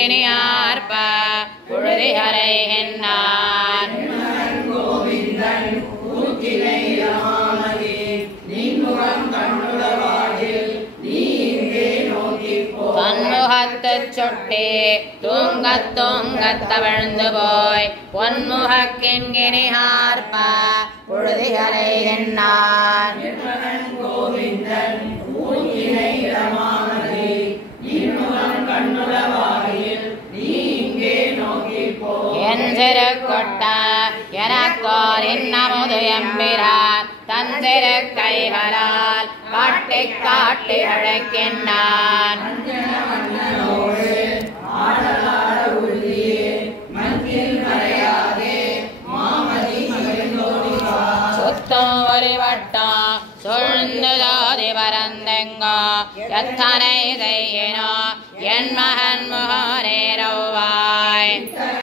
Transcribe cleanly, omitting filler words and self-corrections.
இனியார்ப்ப புழுதி அறைகின்றான் கோவிந்தன் ஊக்கினை ராமனே நின்முகம் கண்ணுளவாயில் நீ இங்கே நோக்கிப் போ. தன்முகத்துச் சுட்டி தூங்கத் தூங்கத் தவழ்ந்து போய் பொன்முகக்கின்கினியார்ப்ப புழுதி அறைகின்றான் கோவிந்தன் ஊக்கினை ராமனே நின்முகம் கண்ணுளவாயில் நீ இங்கே நோக்கிப் போ. என் திருக்கொட்ட எனக்கோர் இன்னமுது எம்பிரான் தன் திரு கைகளால் காட்டி காட்டி அழைக்கின்றான் சுத்தம் ஒரு வட்டம் சூழ்ந்து ஜோதி பரந்தெங்கோ எத்தனை செய்ய